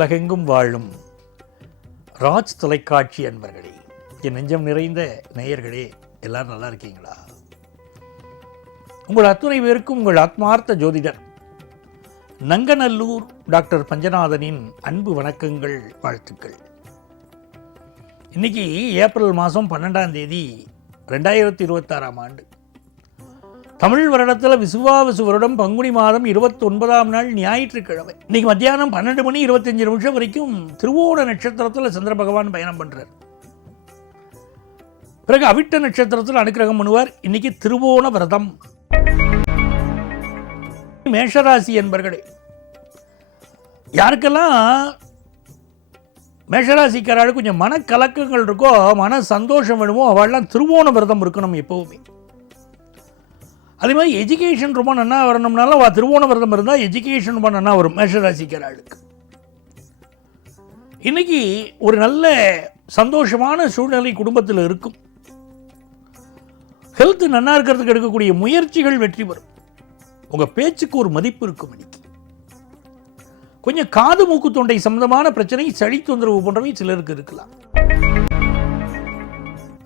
உலகெங்கும் வாழும் ராஜ் தொலைக்காட்சி அன்பர்களே, என் நெஞ்சம் நிறைந்த நேயர்களே, எல்லாரும் நல்லா இருக்கீங்களா? உங்கள் அத்துணை பேருக்கும் உங்கள் ஆத்மார்த்த ஜோதிடர் நங்கநல்லூர் டாக்டர் பஞ்சநாதனின் அன்பு வணக்கங்கள், வாழ்த்துக்கள். இன்னைக்கு ஏப்ரல் மாதம் 12ஆம் தேதி 2026ஆம் ஆண்டு. தமிழ் வருடத்தில் விசுவாவசு வருடம் பங்குனி மாதம் 29ஆம் நாள் ஞாயிற்றுக்கிழமை. இன்னைக்கு மத்தியானம் 12 மணி 25 நிமிஷம் வரைக்கும் திருவோண நட்சத்திரத்தில் சந்திர பகவான் பயணம் பண்றார். பிறகு அவிட்ட நட்சத்திரத்தில் அனுக்கிரகம் பண்ணுவார். இன்னைக்கு திருவோண விரதம். மேஷராசி என்பர்களே, யாருக்கெல்லாம் மேஷராசிக்காரால் கொஞ்சம் மனக்கலக்கங்கள் இருக்கோ, மன சந்தோஷம் வேணுமோ, அவள்லாம் திருவோண விரதம் இருக்கணும் எப்பவுமே. அதே மாதிரி எஜுகேஷன் ரொம்ப நன்னா வரணும்னால திருவோண விரதம் இருந்தால் எஜுகேஷன் ரொம்ப நன்னா வரும் மேஷராசிக்காராளுக்கு. இன்னைக்கு ஒரு நல்ல சந்தோஷமான சூழ்நிலை குடும்பத்தில் இருக்கும். ஹெல்த் நன்னா இருக்கிறதுக்கு எடுக்கக்கூடிய முயற்சிகள் வெற்றி பெறும். உங்கள் பேச்சுக்கு ஒரு மதிப்பு இருக்கும். இன்னைக்கு கொஞ்சம் காது மூக்கு தொண்டை சம்பந்தமான பிரச்சனை, சளி தொந்தரவு போன்றவை சிலருக்கு இருக்கலாம்.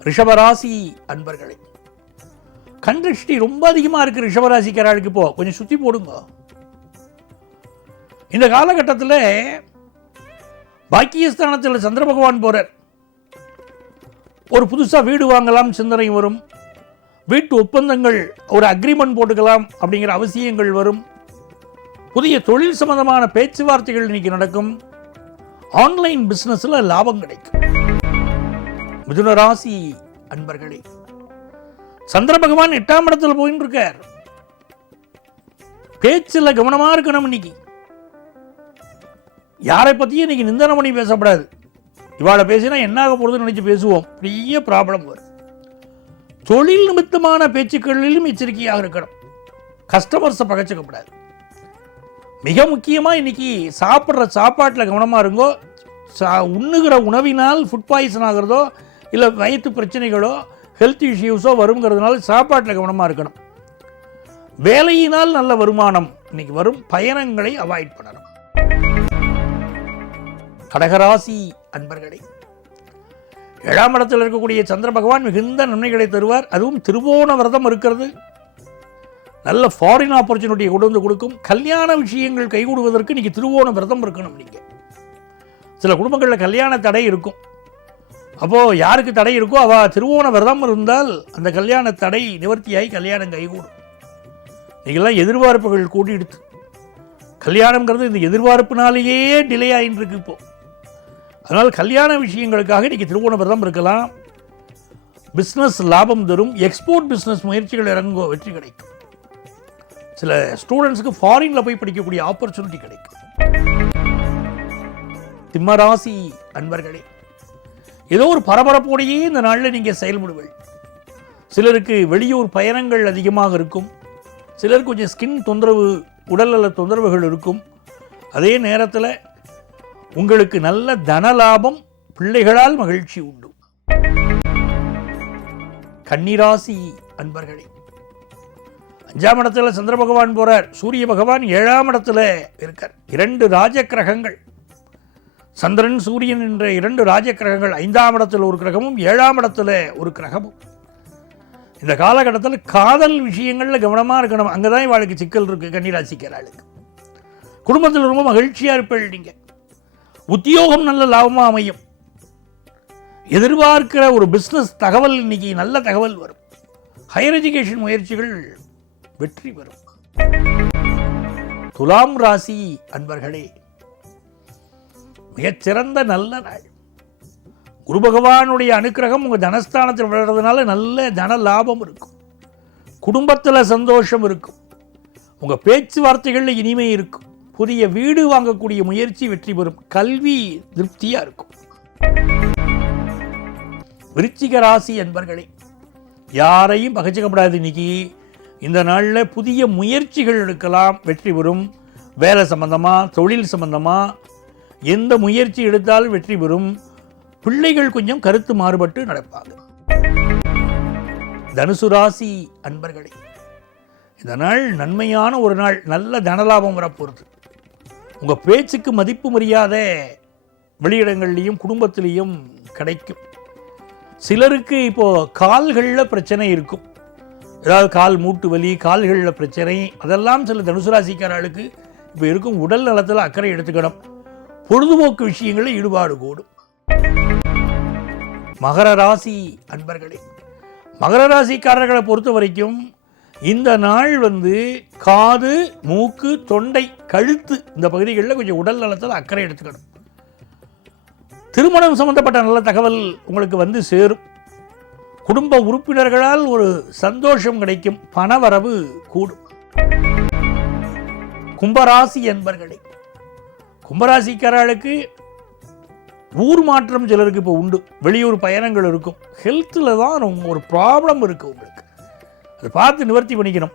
ரிஷபராசி அன்பர்களே, கண் திருஷ்டி ரொம்ப அதிகமாக இருக்கு ரிஷபராசிக்காரர்களுக்கு. இப்போ கொஞ்சம் சுற்றி போடுங்க. இந்த காலகட்டத்தில் பாக்கியஸ்தானத்தில் சந்திர பகவான் போறார். ஒரு புதுசாக வீடு வாங்கலாம் சிந்தனை வரும். வீட்டு ஒப்பந்தங்கள், ஒரு அக்ரிமெண்ட் போட்டுக்கலாம் அப்படிங்கிற அவசியங்கள் வரும். புதிய தொழில் சம்பந்தமான பேச்சுவார்த்தைகள் இன்னைக்கு நடக்கும். ஆன்லைன் பிசினஸ்ல லாபம் கிடைக்கும். மிதுன ராசி அன்பர்களே, சந்திர பகவான் 8ஆம் இடத்துல போயின்னு இருக்கார். பேச்சுல கவனமா இருக்கணும். இன்னைக்கு யாரை பத்தியும் இன்னைக்கு நிந்தனை பண்ணி பேசப்படாது. இவாளை பேசினா என்ன ஆக போறதுன்னு நினைச்சு பேசுவோம், பெரிய ப்ராப்ளம் வரும். தொழில் நிமித்தமான பேச்சுக்களிலும் எச்சரிக்கையாக இருக்கணும். கஸ்டமர்ஸை பகச்சிக்கப்படாது. மிக முக்கியமாக இன்னைக்கு சாப்பிட்ற சாப்பாட்டில் கவனமாக இருங்கோ. உண்ணுகிற உணவினால் ஃபுட் பாய்சன் ஆகிறதோ இல்லை வயிற்று பிரச்சனைகளோ ஹெல்த் இஷ்யூஸோ வருங்கிறதுனால சாப்பாட்டில் கவனமாக இருக்கணும். வேலையினால் நல்ல வருமானம் இன்னைக்கு வரும். பயணங்களை அவாய்ட் பண்ணணும். கடகராசி அன்பர்களே, 7ஆம் இடத்தில் இருக்கக்கூடிய சந்திர பகவான் மிகுந்த நன்மைகளை தருவார். அதுவும் திருவோண விரதம் இருக்கிறது நல்ல ஃபாரின் ஆப்பர்ச்சுனிட்டியை கொண்டு வந்து கொடுக்கும். கல்யாண விஷயங்கள் கைகூடுவதற்கு இன்னைக்கு திருவோண விரதம் இருக்கணும். நீங்கள் சில குடும்பங்களில் கல்யாண தடை இருக்கும். அப்போது யாருக்கு தடை இருக்கோ அவள் திருவோண விரதம் இருந்தால் அந்த கல்யாண தடை நிவர்த்தியாகி கல்யாணம் கைகூடும். நீங்கள்லாம் எதிர்பார்ப்புகள் கூட்டிடுத்து. கல்யாணங்கிறது இந்த எதிர்பார்ப்புனாலேயே டிலே ஆகிட்டு இருக்கு இப்போ. அதனால் கல்யாண விஷயங்களுக்காக இன்றைக்கி திருவோண விரதம் இருக்கலாம். பிஸ்னஸ் லாபம் தரும். எக்ஸ்போர்ட் பிஸ்னஸ் முயற்சிகள் இறங்கோ, வெற்றி கிடைக்கும். சில ஸ்டூடெண்ட்ஸுக்கு ஃபாரினில் போய் படிக்கக்கூடிய ஆப்பர்ச்சுனிட்டி கிடைக்கும். சிம்மராசி அன்பர்களே, ஏதோ ஒரு பரபரப்போடையே இந்த நாளில் நீங்கள் செயல்படுவீர்கள். சிலருக்கு வெளியூர் பயணங்கள் அதிகமாக இருக்கும். சிலருக்கு கொஞ்சம் ஸ்கின் தொந்தரவு, உடல்நல தொந்தரவுகள் இருக்கும். அதே நேரத்தில் உங்களுக்கு நல்ல தனலாபம், பிள்ளைகளால் மகிழ்ச்சி உண்டு. கன்னிராசி அன்பர்களே, 5ஆம் இடத்துல சந்திர பகவான் போறார். சூரிய பகவான் 7ஆம் இடத்துல இருக்கார். 2 ராஜ கிரகங்கள், சந்திரன் சூரியன் என்ற 2 ராஜ கிரகங்கள், 5ஆம் இடத்துல ஒரு கிரகமும் 7ஆம் இடத்துல ஒரு கிரகமும். இந்த காலகட்டத்தில் காதல் விஷயங்களில் கவனமாக இருக்கணும். அங்கே தான் இவாளுக்கு சிக்கல் இருக்கு. கன்னிராசிக்காரர்களுக்கு குடும்பத்தில் ரொம்ப மகிழ்ச்சியாக இருப்பீள். நீங்கள் உத்தியோகம் நல்ல லாபமாக அமையும். எதிர்பார்க்கிற ஒரு பிஸ்னஸ் தகவல் இன்னைக்கு நல்ல தகவல் வரும். ஹையர் எஜுகேஷன் முயற்சிகள் வெற்றி பெறும். துலாம் ராசி அன்பர்களே, மிகச்சிறந்த நல்ல நாள். குரு பகவானுடைய அனுக்கிரகம் உங்கள் தனஸ்தானத்தில் விழுறதுனால நல்ல தன லாபம் இருக்கும். குடும்பத்தில் சந்தோஷம் இருக்கும். உங்கள் பேச்சுவார்த்தைகளில் இனிமை இருக்கும். புதிய வீடு வாங்கக்கூடிய முயற்சி வெற்றி பெறும். கல்வி திருப்தியாக இருக்கும். விருச்சிக ராசி என்பர்களே, யாரையும் பகச்சிக்கப்படாது. இன்னைக்கு இந்த நாளில் புதிய முயற்சிகள் எடுக்கலாம், வெற்றி பெறும். வேலை சம்பந்தமாக, தொழில் சம்பந்தமாக எந்த முயற்சி எடுத்தாலும் வெற்றி பெறும். பிள்ளைகள் கொஞ்சம் கருத்து மாறுபட்டு நடப்பாங்க. தனுசு ராசி அன்பர்களே, இந்த நாள் நன்மையான ஒரு நாள். நல்ல தனலாபம் வரப்போகிறது. உங்கள் பேச்சுக்கு மதிப்பு மரியாதை வெளியிடங்கள்லேயும் குடும்பத்திலையும் கிடைக்கும். சிலருக்கு இப்போது கால்களில் பிரச்சனை இருக்கும், ஏதாவது கால் மூட்டு வலி, கால்களில் பிரச்சனை, அதெல்லாம் சில தனுசு ராசிக்காரர்களுக்கு இப்போ இருக்கும். உடல் நலத்தில் அக்கறை எடுத்துக்கணும். பொழுதுபோக்கு விஷயங்களில் ஈடுபாடு கூடும். மகர ராசி அன்பர்களே, மகர ராசிக்காரர்களை பொறுத்த வரைக்கும் இந்த நாள் காது, மூக்கு, தொண்டை, கழுத்து இந்த பகுதிகளில் கொஞ்சம் உடல் நலத்தில் அக்கறை எடுத்துக்கணும். திருமணம் சம்பந்தப்பட்ட நல்ல தகவல் உங்களுக்கு சேரும். குடும்ப உறுப்பினர்களால் ஒரு சந்தோஷம் கிடைக்கும், பணவரவு கூடும். கும்பராசி என்பர்களே, கும்பராசிக்காரர்களுக்கு ஊர் மாற்றம் சிலருக்கு இப்போ உண்டு, வெளியூர் பயணங்கள் இருக்கும். ஹெல்த்தில் தான் ஒரு ப்ராப்ளம் இருக்குது உங்களுக்கு, அதை பார்த்து நிவர்த்தி பண்ணிக்கணும்.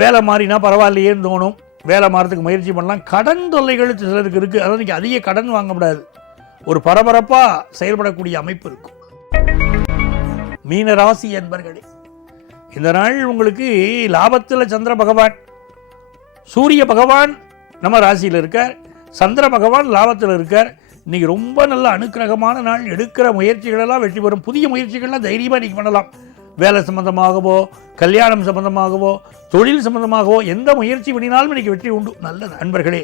வேலை மாறினா பரவாயில்லையேன்னு தோணும், வேலை மாறத்துக்கு முயற்சி பண்ணலாம். கடன் தொல்லைகள் சிலருக்கு இருக்குது, அதாவது நீங்கள் அதிக கடன் வாங்க முடியாது, ஒரு பரபரப்பாக செயல்படக்கூடிய அமைப்பு இருக்கும். மீனராசி என்பர்களே, இந்த நாள் உங்களுக்கு லாபத்தில் சந்திர பகவான், சூரிய பகவான் நம்ம ராசியில் இருக்கார், சந்திர பகவான் லாபத்தில் இருக்கார். இன்றைக்கி ரொம்ப நல்ல அனுக்கிரகமான நாள். எடுக்கிற முயற்சிகளெல்லாம் வெற்றி பெறும். புதிய முயற்சிகள்லாம் தைரியமாக இன்றைக்கி பண்ணலாம். வேலை சம்பந்தமாகவோ, கல்யாணம் சம்பந்தமாகவோ, தொழில் சம்பந்தமாகவோ எந்த முயற்சி பண்ணினாலும் இன்றைக்கி வெற்றி உண்டு. நல்ல நண்பர்களே,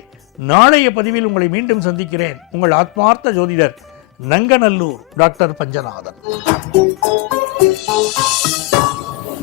நாளைய பதிவில் உங்களை மீண்டும் சந்திக்கிறேன். உங்கள் ஆத்மார்த்த ஜோதிடர் நங்கநல்லூர் டாக்டர் பஞ்சநாதன்.